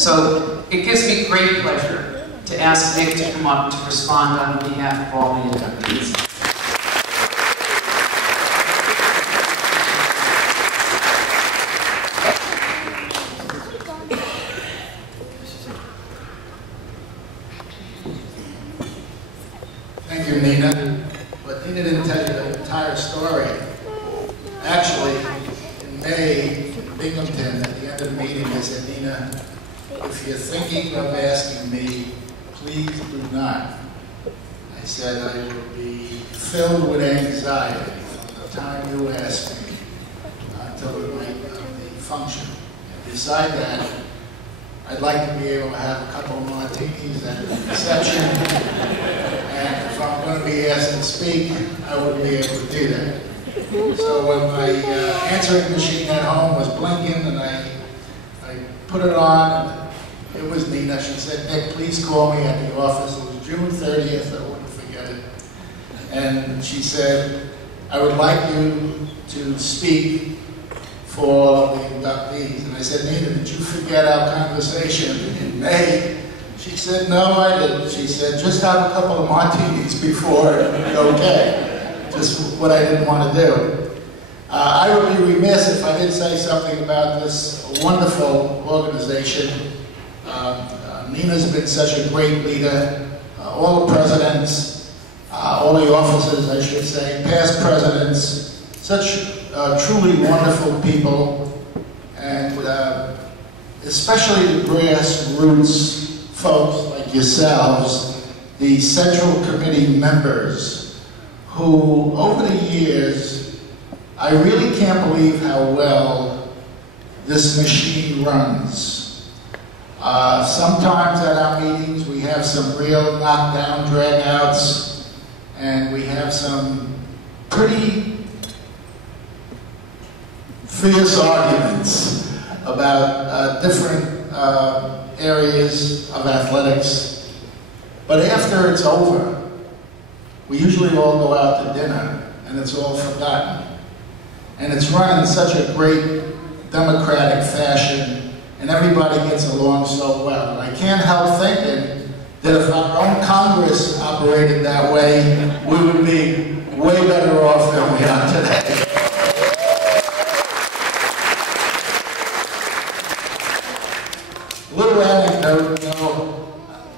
So it gives me great pleasure to ask Nick to come up to respond on behalf of all the inductees. Thank you, Nina. But Nina didn't tell you the entire story. Actually, in May, in Binghamton, at the end of the meeting, I said, Nina, if you're thinking of asking me, please do not. I said I will be filled with anxiety from the time you ask me until the night of the function. And beside that, I'd like to be able to have a couple of martinis at the reception. And if I'm going to be asked to speak, I wouldn't be able to do that. So when my answering machine at home was blinking and I put it on, and it was Nina. She said, Nick, please call me at the office. It was June 30th, I wouldn't forget it. And she said, I would like you to speak for the inductees. And I said, Nina, did you forget our conversation in May? She said, no, I didn't. She said, just have a couple of martinis before it would be okay. Just what I didn't want to do. I would be remiss if I didn't say something about this wonderful organization. Nina's been such a great leader. All the presidents, all the officers, I should say, past presidents, such truly wonderful people, and especially the grassroots folks like yourselves, the Central Committee members, who over the years, I really can't believe how well this machine runs. Sometimes at our meetings we have some real knockdown dragouts, and we have some pretty fierce arguments about different areas of athletics. But after it's over, we usually all go out to dinner and it's all forgotten. And it's run in such a great democratic fashion, and everybody gets along so well. And I can't help thinking that if our own Congress operated that way, we would be way better off than we are today. A little anecdote, you know,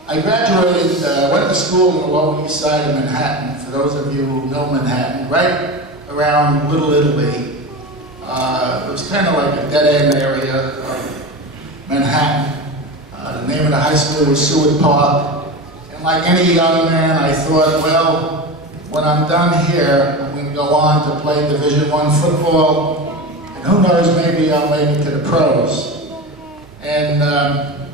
I graduated, went to school in the Lower East Side of Manhattan, for those of you who know Manhattan, right around Little Italy. It was kind of like a dead-end area of Manhattan. The name of the high school was Seward Park. And like any young man, I thought, well, when I'm done here, I'm going to go on to play Division I football, and who knows, maybe I'll make it to the pros. And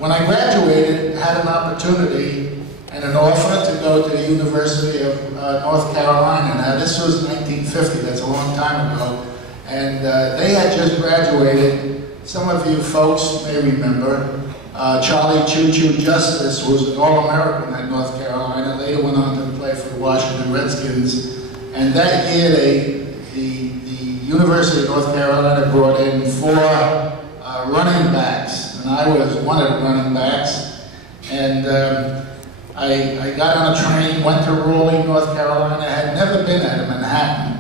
when I graduated, I had an opportunity and an offer to go to the University of North Carolina. Now, this was 1950, that's a long time ago. And they had just graduated. Some of you folks may remember, Charlie Choo Choo Justice was an All-American at North Carolina, later went on to play for the Washington Redskins. And that year, the University of North Carolina brought in 4 running backs, and I was one of the running backs. And I got on a train, went to Raleigh, North Carolina. I had never been at Manhattan.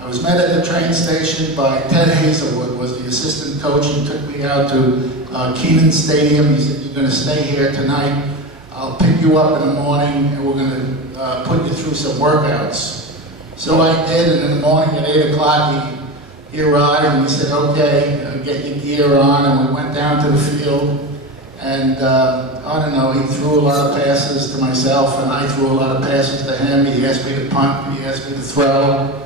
I was met at the train station by Ted Hazelwood, was the assistant coach, and took me out to Kenan Stadium. He said, you're going to stay here tonight. I'll pick you up in the morning, and we're going to put you through some workouts. So I did, and in the morning at 8 o'clock, he arrived, and he said, okay, get your gear on, and we went down to the field. And I don't know, he threw a lot of passes to myself, and I threw a lot of passes to him. He asked me to punt, he asked me to throw.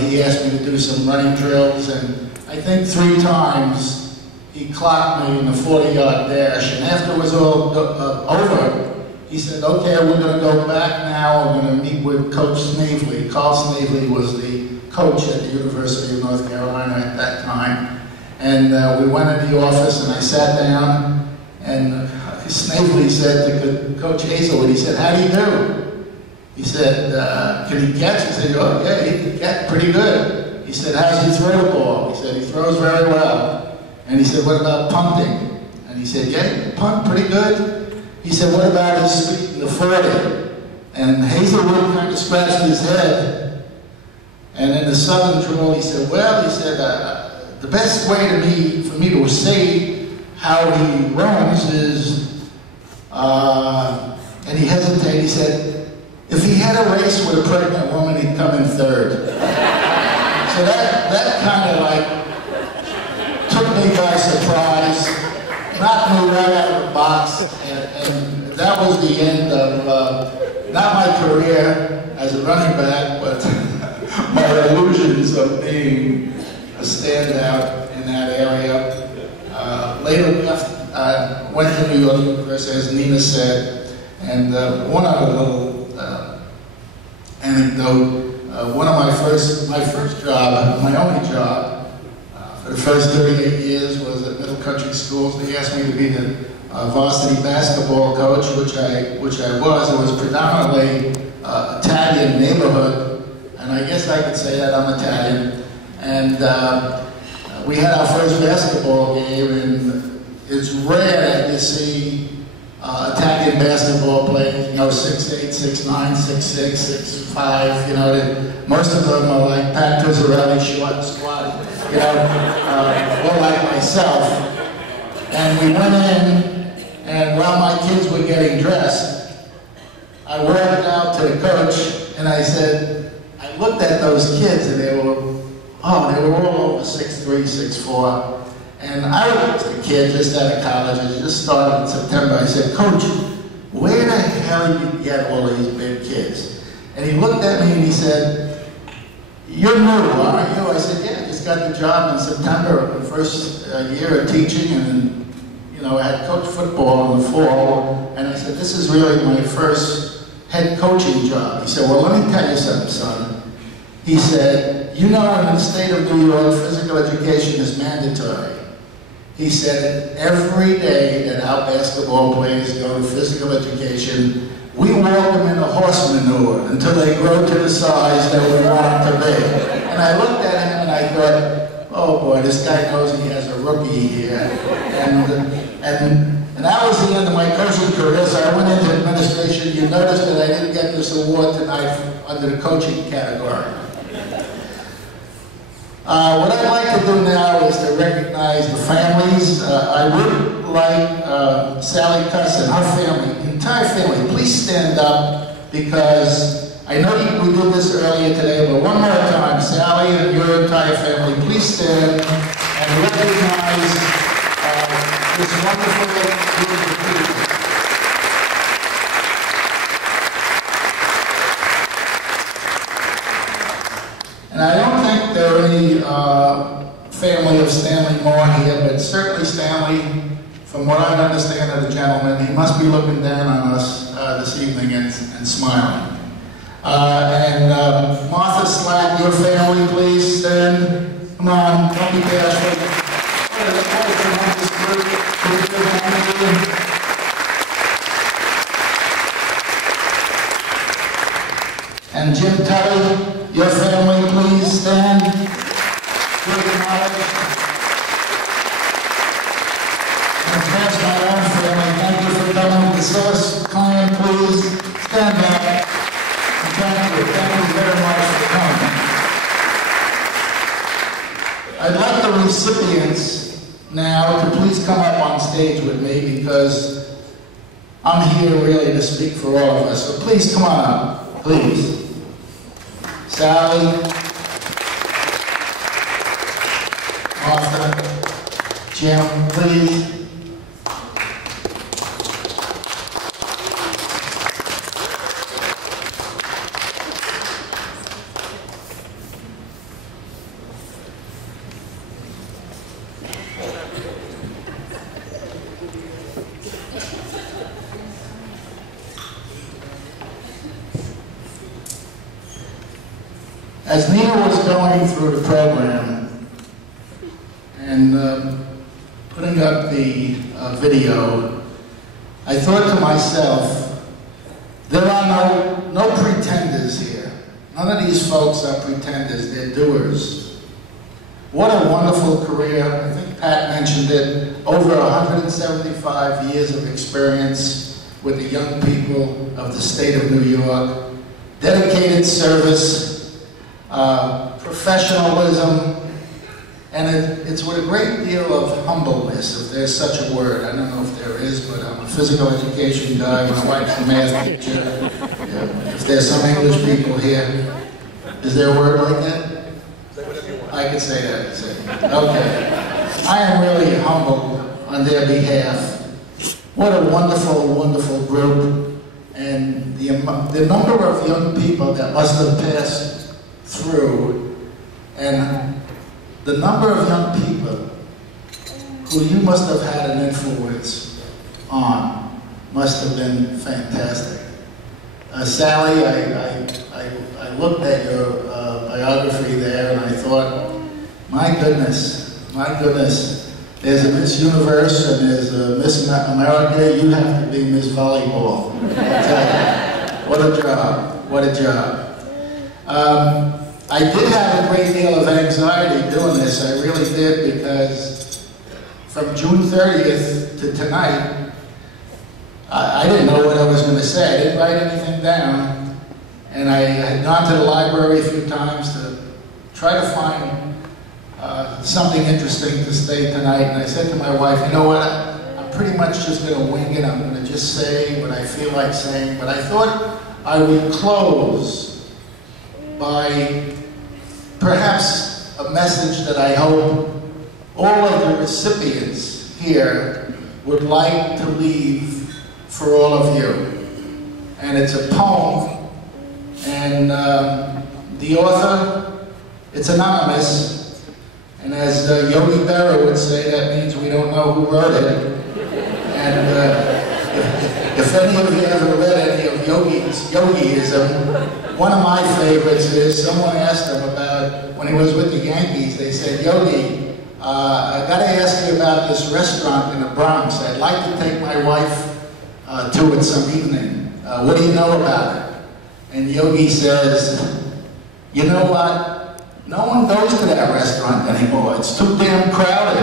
He asked me to do some running drills, and I think 3 times he clocked me in the 40-yard dash. And after it was all over, he said, okay, we're going to go back now. We're going to meet with Coach Snavely. Carl Snavely was the coach at the University of North Carolina at that time. And we went into the office, and I sat down, and Snavely said to Coach Hazelwood, he said, how do you do? He said, can he catch? I said, oh yeah, he can catch pretty good. He said, how does he throw the ball? He said, he throws very well. And he said, what about punting? And he he said, yeah, you punt pretty good. He said, what about his speed in the 40? And Hazelwood kind of scratched his head. And in the southern drawl, he said, well, he said, the best way for me to say how he runs is, and he hesitated, he said, if he had a race with a pregnant woman, he'd come in third. So that kind of like took me by surprise, knocked me right out of the box, and that was the end of, not my career as a running back, but my illusions of being a standout in that area. Later left, went to New York University, as Nina said, and one other little anecdote. One of my first job, my only job, for the first 38 years was at Middle Country Schools. They asked me to be the varsity basketball coach, which I was. It was predominantly Italian neighborhood, and I guess I could say that I'm Italian. And we had our first basketball game, and it's rare that you see Italian basketball players, you know, 6'8", 6'9", 6'6", 6'5", you know, most of them are like Pat Pizzarelli, short and squatty, you know, more like myself. And we went in, and while my kids were getting dressed, I walked out to the coach, and I said, I looked at those kids, and they were all over 6'3", 6'4". And I was a kid just out of college. I just started in September. I said, Coach, where the hell did you get all these big kids? And he looked at me and he said, you're new, aren't you? I said, yeah, I just got the job in September, the first year of teaching, and then, you know, I had coached football in the fall. And I said, this is really my first head coaching job. He said, well, let me tell you something, son. He said, you know, in the state of New York, physical education is mandatory. He said, every day that our basketball players go to physical education, we walk them in a horse manure until they grow to the size that we want them to be. And I looked at him and I thought, oh boy, this guy knows he has a rookie here. And that was the end of my coaching career, so I went into administration. You notice that I didn't get this award tonight under the coaching category. What I'd like to do now is to recognize the families. I would like Sally Cuss and her family, entire family, please stand up, because I know we did this earlier today, but one more time, Sally and your entire family, please stand and recognize this wonderful group of people. And I don't think there are any family of Stanley Moore here, but certainly Stanley, from what I understand of the gentleman, he must be looking down on us this evening and smiling. And Martha Slack, your family, please stand. Come on, don't be bashful. And Jim Tully, your family, please stand. Good knowledge. And that's my own family. Thank you for coming. DeCillis, client, please stand back. And thank you very much for coming. I'd like the recipients now to please come up on stage with me, because I'm here really to speak for all of us. So please come on up, please. Sally, Martha, Jim, please. As Nina was going through the program and putting up the video, I thought to myself, there are no pretenders here. None of these folks are pretenders, they're doers. What a wonderful career. I think Pat mentioned it, over 175 years of experience with the young people of the state of New York, dedicated service, professionalism, and it's with a great deal of humbleness, if there's such a word. I don't know if there is, but I'm a physical education guy. My wife's a math teacher. Yeah. If there's some English people here, is there a word like that? I can say that. Okay. I am really humbled on their behalf. What a wonderful, wonderful group. And the number of young people that must have passed through, and the number of young people who you must have had an influence on must have been fantastic. Sally, I looked at your biography there and I thought, my goodness, there's a Miss Universe and there's a Miss America, you have to be Miss Volleyball. What a job, what a job. I did have a great deal of anxiety doing this, I really did, because from June 30th to tonight, I didn't know what I was going to say. I didn't write anything down, and I had gone to the library a few times to try to find something interesting to say tonight, and I said to my wife, you know what, I'm pretty much just going to wing it. I'm going to just say what I feel like saying, but I thought I would close by perhaps a message that I hope all of the recipients here would like to leave for all of you. And it's a poem, and the author, it's anonymous, and as Yogi Berra would say, that means we don't know who wrote it. And if any of you ever read any of Yogiism, one of my favorites is someone asked him about, when he was with the Yankees, they said, Yogi, I got to ask you about this restaurant in the Bronx. I'd like to take my wife to it some evening. What do you know about it? And Yogi says, you know what? No one goes to that restaurant anymore. It's too damn crowded.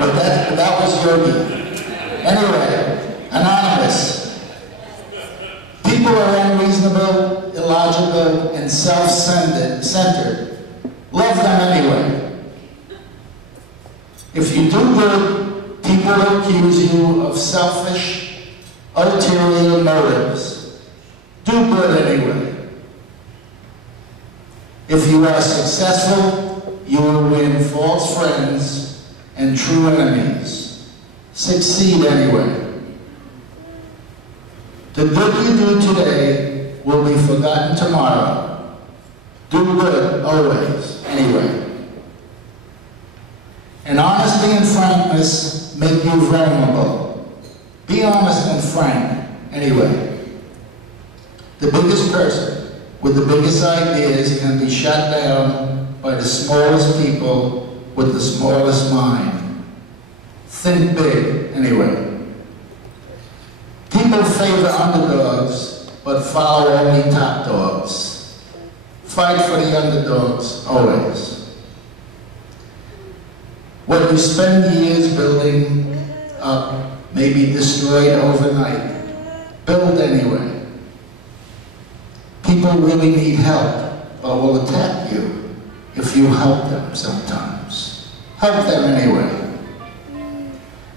But that was Yogi. Anyway, anonymous. People are unreasonable, illogical, and self-centered. Love them anyway. If you do good, people accuse you of selfish, ulterior motives. Do good anyway. If you are successful, you will win false friends and true enemies. Succeed anyway. The good you do today will be forgotten tomorrow. Do good always, anyway. And honesty and frankness make you vulnerable. Be honest and frank, anyway. The biggest person with the biggest ideas can be shot down by the smallest people with the smallest mind. Think big, anyway. People favor underdogs, but follow only top dogs. Fight for the underdogs, always. What you spend years building up may be destroyed overnight. Build anyway. People really need help, but will attack you if you help them sometimes. Help them anyway.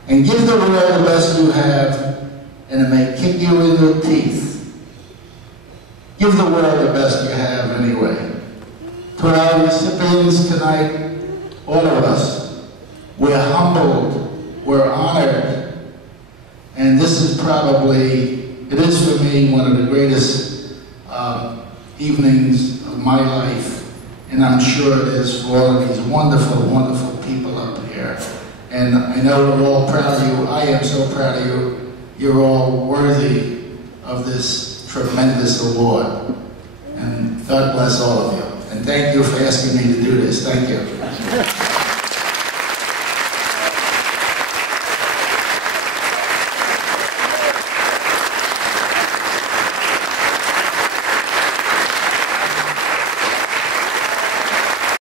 And give the world the best you have, and it may kick you in the teeth. Give the world the best you have anyway. To our recipients tonight, all of us, we're humbled, we're honored, and this is probably, it is for me, one of the greatest evenings of my life, and I'm sure it is for all of these wonderful, wonderful people up here. And I know we're all proud of you. I am so proud of you. You're all worthy of this tremendous award. And God bless all of you. And thank you for asking me to do this. Thank you.